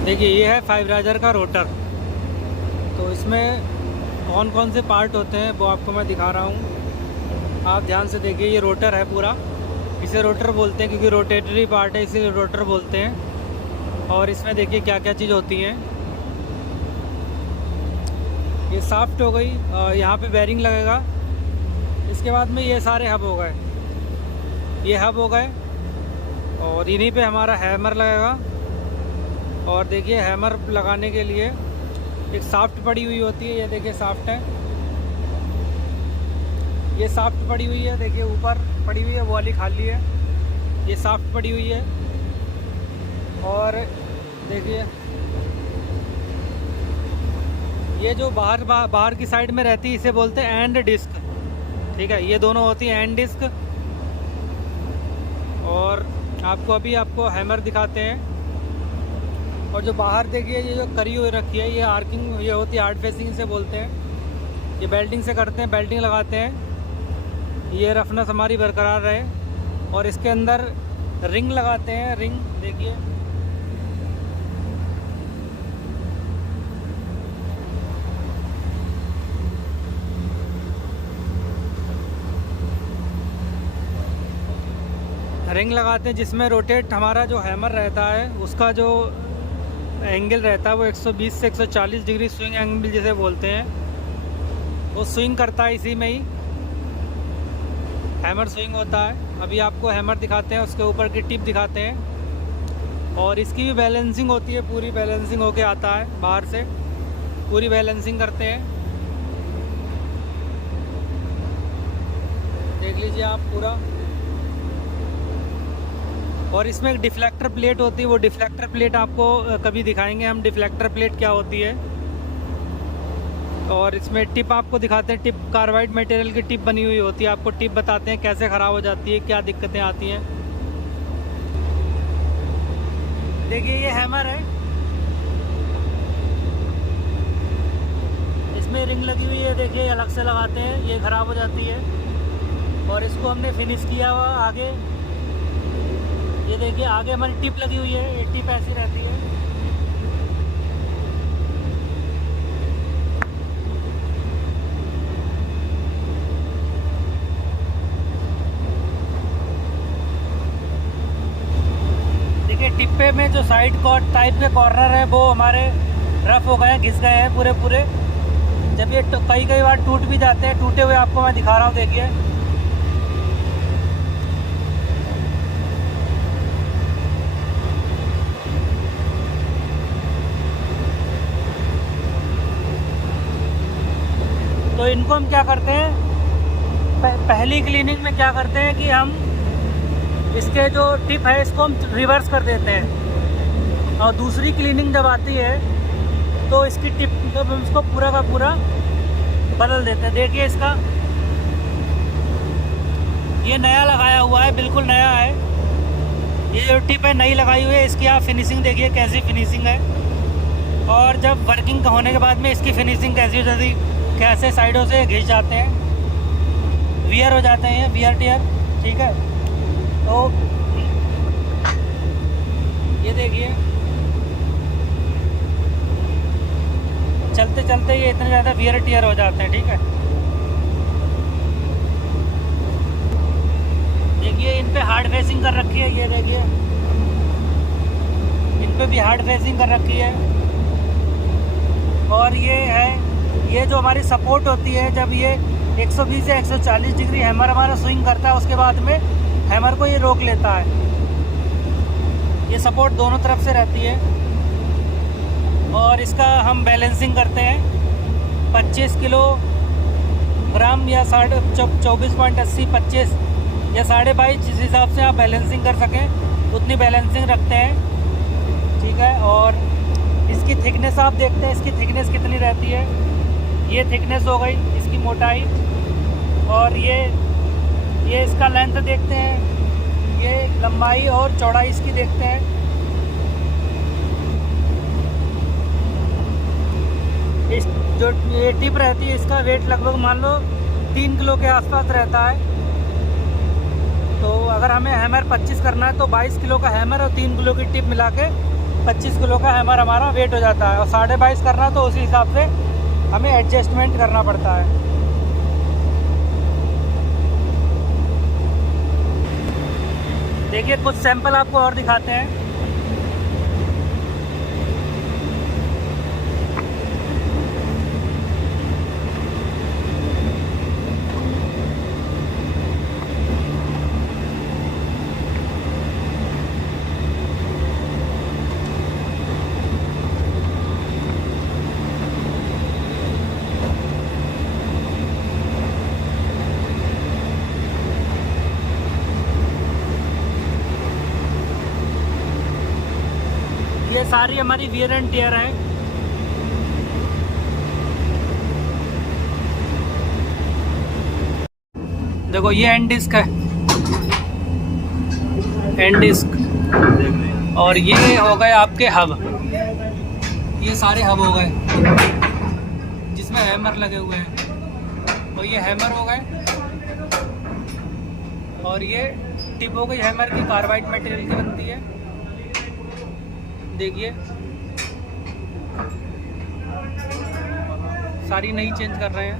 देखिए ये है 5 राइजर का रोटर। तो इसमें कौन कौन से पार्ट होते हैं वो आपको मैं दिखा रहा हूँ। आप ध्यान से देखिए, ये रोटर है पूरा। इसे रोटर बोलते हैं क्योंकि रोटेटरी पार्ट है, इसीलिए रोटर बोलते हैं। और इसमें देखिए क्या क्या चीज़ होती हैं। ये साफ्ट हो गई, यहाँ पे बेरिंग लगेगा। इसके बाद में ये सारे हब हो गए, ये हब हो गए, और इन्हीं पे हमारा हैमर लगेगा। और देखिए हैमर लगाने के लिए एक साफ्ट पड़ी हुई होती है, ये देखिए साफ्ट है, ये साफ्ट पड़ी हुई है। देखिए ऊपर पड़ी हुई है, वो वाली खाली है, ये साफ्ट पड़ी हुई है। और देखिए ये जो बाहर की साइड में रहती है इसे बोलते हैं एंड डिस्क। ठीक है, ये दोनों होती है एंड डिस्क। और आपको हैमर दिखाते हैं। और जो बाहर देखिए ये जो करी हुई रखी है, ये आर्किंग, ये होती है हार्ड फेसिंग से बोलते हैं। ये बेल्टिंग से करते हैं, बेल्टिंग लगाते हैं, ये रफनेस हमारी बरकरार रहे। और इसके अंदर रिंग लगाते हैं, रिंग देखिए, रिंग लगाते हैं जिसमें रोटेट हमारा जो हैमर रहता है उसका जो एंगल रहता है वो 120 से 140 डिग्री स्विंग एंगल जिसे बोलते हैं, वो स्विंग करता है। इसी में ही हैमर स्विंग होता है। अभी आपको हैमर दिखाते हैं, उसके ऊपर की टिप दिखाते हैं। और इसकी भी बैलेंसिंग होती है, पूरी बैलेंसिंग होके आता है बाहर से, पूरी बैलेंसिंग करते हैं। देख लीजिए आप पूरा। और इसमें एक डिफ्लेक्टर प्लेट होती है, वो डिफ्लेक्टर प्लेट आपको कभी दिखाएंगे हम, डिफ्लेक्टर प्लेट क्या होती है। और इसमें टिप आपको दिखाते हैं, टिप कार्बाइड मटेरियल की टिप बनी हुई होती है, आपको टिप बताते हैं कैसे ख़राब हो जाती है, क्या दिक्कतें आती हैं। देखिए ये हैमर है, इसमें रिंग लगी हुई है, देखिए अलग से लगाते हैं, ये ख़राब हो जाती है। और इसको हमने फिनिश किया हुआ आगे, ये देखिए आगे हमारी टिप लगी हुई है, ये टिप ऐसी रहती है। देखिए टिप्पे में जो साइड कॉर्ड टाइप के कॉर्नर है वो हमारे रफ हो गए हैं, घिस गए हैं पूरे पूरे। जब ये कई बार टूट भी जाते हैं, टूटे हुए आपको मैं दिखा रहा हूँ, देखिए तो इनको हम क्या करते हैं, पहली क्लीनिंग में क्या करते हैं कि हम इसके जो टिप है इसको हम रिवर्स कर देते हैं। और दूसरी क्लीनिंग जब आती है तो इसकी टिप जब हम इसको पूरा का पूरा बदल देते हैं। देखिए इसका ये नया लगाया हुआ है, बिल्कुल नया है। ये जो टिप है नई लगाई हुई है, इसकी आप फिनिशिंग देखिए कैसी फिनिशिंग है। और जब वर्किंग होने के बाद में इसकी फिनिशिंग कैसी हो जाती, कैसे साइडों से घिस जाते हैं, वियर हो जाते हैं, वियर टियर। ठीक है, तो ये देखिए चलते चलते ये इतने ज़्यादा वियर टियर हो जाते हैं। ठीक है, देखिए इन पे हार्ड फेसिंग कर रखी है, ये देखिए इन पे भी हार्ड फेसिंग कर रखी है। और ये है, ये जो हमारी सपोर्ट होती है, जब ये 120 से 140 डिग्री हैमर हमारा स्विंग करता है उसके बाद में हैमर को ये रोक लेता है। ये सपोर्ट दोनों तरफ से रहती है। और इसका हम बैलेंसिंग करते हैं 25 किलोग्राम या 24.80 25 या 22.5, जिस हिसाब से आप बैलेंसिंग कर सकें उतनी बैलेंसिंग रखते हैं। ठीक है, और इसकी थिकनेस आप देखते हैं, इसकी थिकनेस कितनी रहती है। ये थिकनेस हो गई इसकी मोटाई। और ये इसका लेंथ देखते हैं, ये लंबाई और चौड़ाई इसकी देखते हैं। इस जो ये टिप रहती है इसका वेट लगभग मान लो 3 किलो के आसपास रहता है। तो अगर हमें हैमर 25 करना है तो 22 किलो का हैमर और 3 किलो की टिप मिला के 25 किलो का हैमर हमारा वेट हो जाता है, और 22.5 करना तो उसी हिसाब से हमें एडजस्टमेंट करना पड़ता है। देखिए कुछ सैंपल आपको और दिखाते हैं। ये सारी हमारी वियर एंड टियर है। देखो ये एंड डिस्क है, एंड डिस्क, और ये हो गए आपके हब। ये सारे हब हो गए जिसमें हैमर लगे हुए हैं, और ये हैमर हो गए, और ये टिप हो गई हैमर की, कार्बाइड मटेरियल की बनती है। देखिए सारी नई चेंज कर रहे हैं।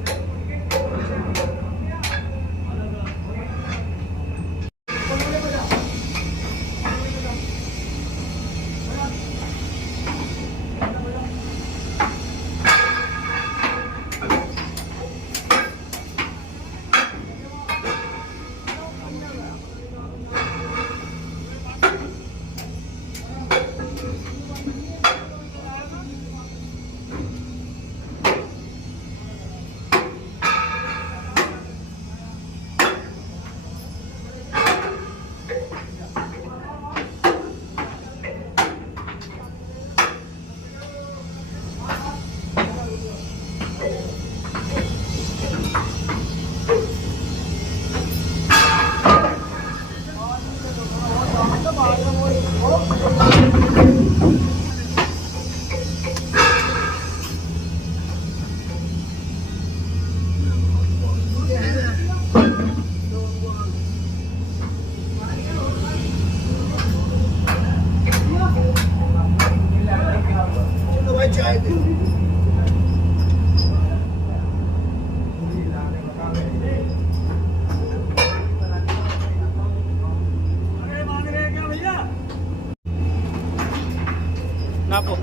नापो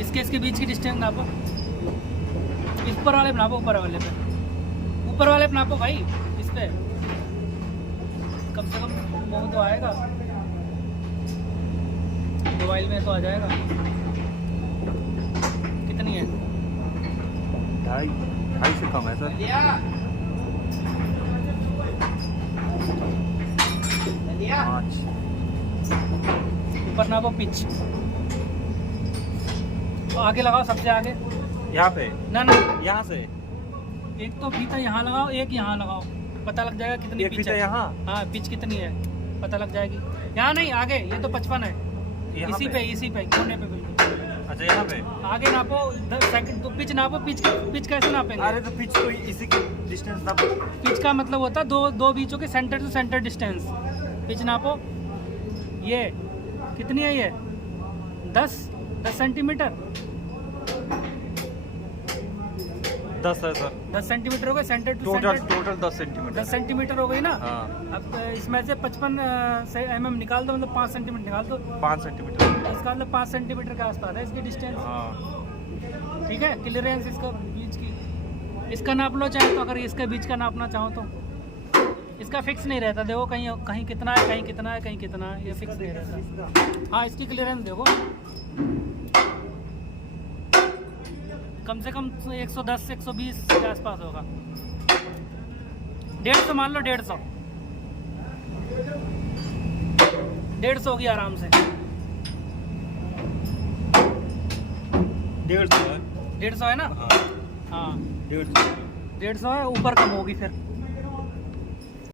इसके बीच की डिस्टेंस नापो, इस ऊपर वाले पे नापो, ऊपर वाले पे नापो भाई, इस पे कम से कम वो तो आएगा, मोबाइल में तो आ जाएगा। कितनी है? 2.5 से कम है सर। ऊपर नापो पिच, तो आगे लगाओ, सबसे आगे यहाँ पे ना यहाँ से एक तो फीता यहाँ लगाओ, एक यहाँ लगाओ, पता लग जाएगा कितनी पिच है। यहाँ हाँ पिच कितनी है पता लग जाएगी। यहाँ नहीं, आगे, ये तो 55 है, इसी पे कोने पे बिल्कुल। अच्छा यहाँ पे आगे नापो, सेकंड तो पिच नापो। पिच कैसे नापेंगे? अरे तो पिच तो इसी की डिस्टेंस नापो। पिच का मतलब होता है दो बीचों के centre to centre distance. Pitch नापो, ये कितनी है? ये 10 सेंटीमीटर, 10 है सर। 10 सेंटीमीटर हो गए centre to centre. Total 10 centimetre. 10 centimetre हो गई ना। हाँ। अब इसमें से 55 mm निकाल दो, मतलब 5 सेंटीमीटर निकाल दो। 5 सेंटीमीटर, इसका मतलब 5 सेंटीमीटर के आसपास है इसकी डिस्टेंस। हाँ ठीक है, क्लियरेंस इसका बीच की, इसका नाप लो चाहे तो। अगर इसके बीच का नापना चाहो तो इसका फिक्स नहीं रहता। देखो कहीं कितना है, कहीं कितना है, कहीं कितना है, ये फिक्स नहीं रहता। हाँ इसकी क्लियरेंस देखो, कम से कम 110 से 120 के आसपास होगा। 150 मान लो, 150 होगी आराम से। 150 है। 150 है ना? हाँ हाँ 150 150 है, ऊपर कम होगी फिर।